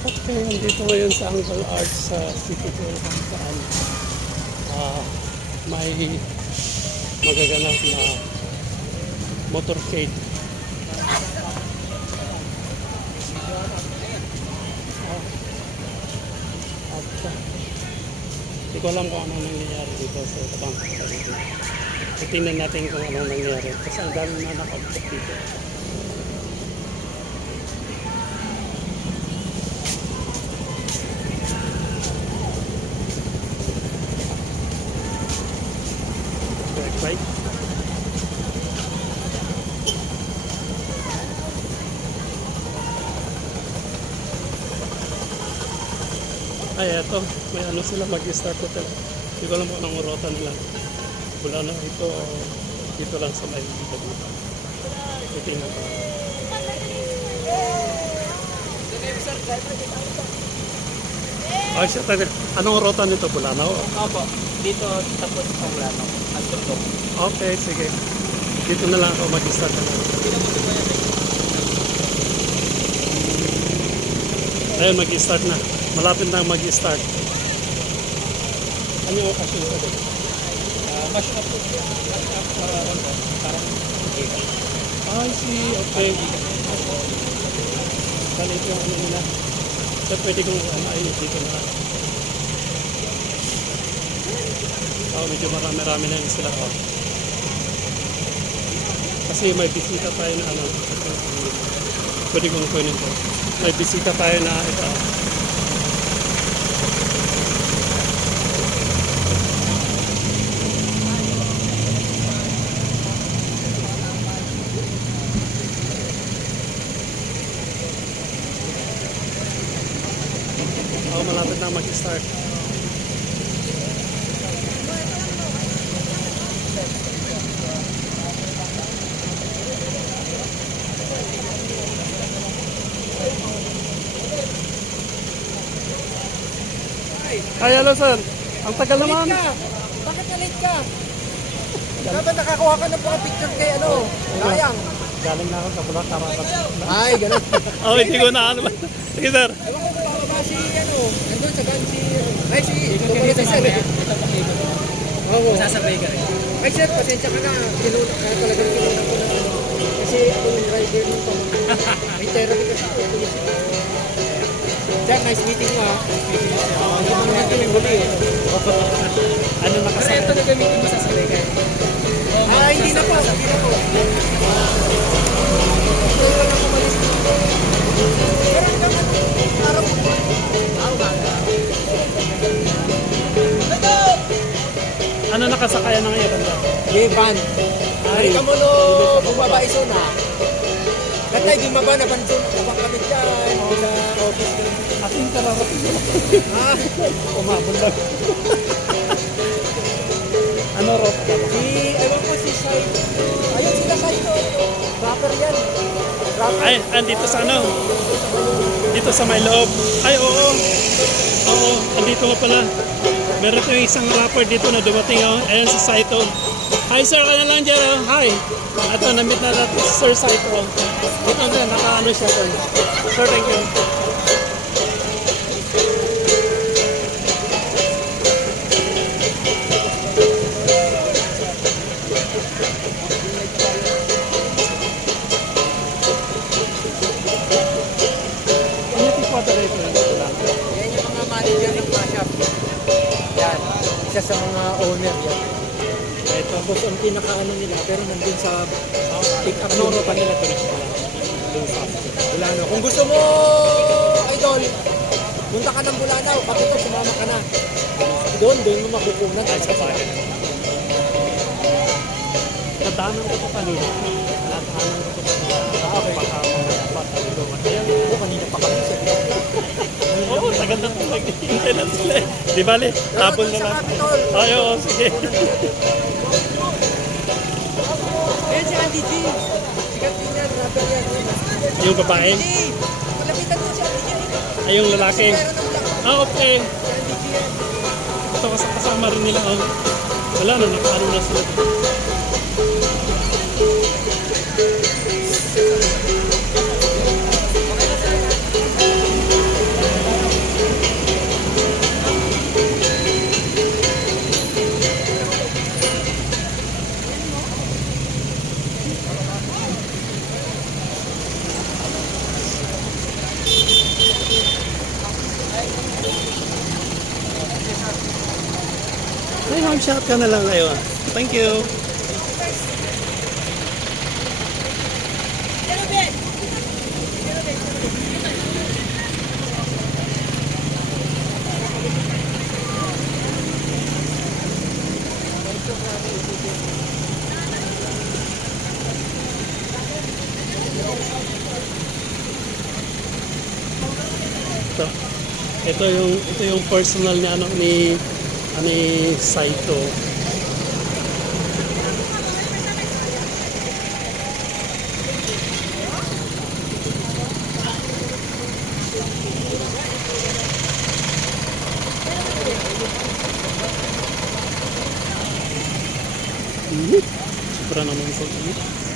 Okay, nandito ngayon sa Angkol Arts sa City Hall kung saan ah, may magaganap na motorcade. Ah, at ah, hindi ko alam kung ano nangyayari dito sa tabang. Tingnan natin kung ano nangyayari. Kasi ang dami na nakabot dito. Right? Ay, eto. May ano sila mag-start hotel. Hindi ko alam kung anong rota nila. Wala na ito. Dito lang sa may dito. Titingnan ko. Ay, siya tayo. Anong rota nito? Bulanaw? Opo, dito tapos sa Ulano, tundok. Okay, sige. Dito na lang ako mag-start na lang. Ayun, mag-start na. Malapit na mag-start. Ano yung okasyon ko? Uh, mash up po. Mash up sa ano, parang okay. Ah, I see. Okay. Bali ito yung ano nila. So, pwede kong ano, ayun, dito na. Oh, medyo marami-rami na yun sila. Oh. Kasi may bisita tayo na ano. Pwede kong kunin ko. May bisita tayo na ito. Oh, malapit na mag-start. Ay, hello sir. Ang tagal naman. Late ka! Bakit na late ka? Dapat nakakuha ka ng mga picture kay ano, Layang. Galing na ako sa Bulak. Ay, ganun. Oh, hindi ko na ano. Sige sir. Ewan ko kung ba si ano, nandun sa gan si, ay si, tumulong si Sir. Oo. Sasabay ka rin. Ay Sir, pasensya ka na. Tinulong ka talagang tinulong ko na ano. Kasi ako yung driver ng pamangkin. May therapy kasi ako. Sir, nice meeting mo ha. Oo, hindi mo nga yung huli eh. Ano nakasama? ito gagamitin mo sasabay ka. Ah, hindi na po, hindi na po. Pero ano, araw ko. Ah, umaga. Ano nakasakayan ng iyo? Yevan. Ari ka mo no, bumaba iso na. Katay di maba na bansun, ubang kami dyan. Sa office ko. Ating kararating mo. Ha? Umabot lang. ano rot? Si, ewan ko si Sai. Ayun sila Sai no. Rapper yan. Rapper. Ay, andito sa ano? Dito sa may loob. Ay, oo. Oo, andito nga pala. Meron tayong isang rapper dito na dumating. Oh. Ayan si Saito. Hi sir, kaya lang dyan. Oh. Hi. Ito, na-meet na natin si Sir Saito. Ito na, naka-ano siya. Sir, sir thank you. Isa sa mga owner yan. Ito. Tapos ang pinaka-ano nila, pero nandun sa pick up Ano no, pa nila turis pala? Bulano. Kung gusto mo, idol, punta ka ng Bulanaw, kapito, sumama ka na. Doon, doon mo makukunan. Ay, sa bahay. Nadaanan ko pa kanina. Nadaanan ko pa kanina. Ah, okay. Baka bata Di bali, tapon na lang. Ay, oo, sige. Ayan si Andy G. Sikat din yan, rapper yan. Yung babae, G. Malapitan mo si Andy G. ay yung lalaki. Ah, okay. Si Andy G yan. Ito kas- kasama rin nila. Oh. Wala na, nakaano na sila. Mag-shot ka na lang kayo. Thank you. Ito. Ito yung ito yung personal ni ano ni ani Saito. Mhm. Sobra naman sa init.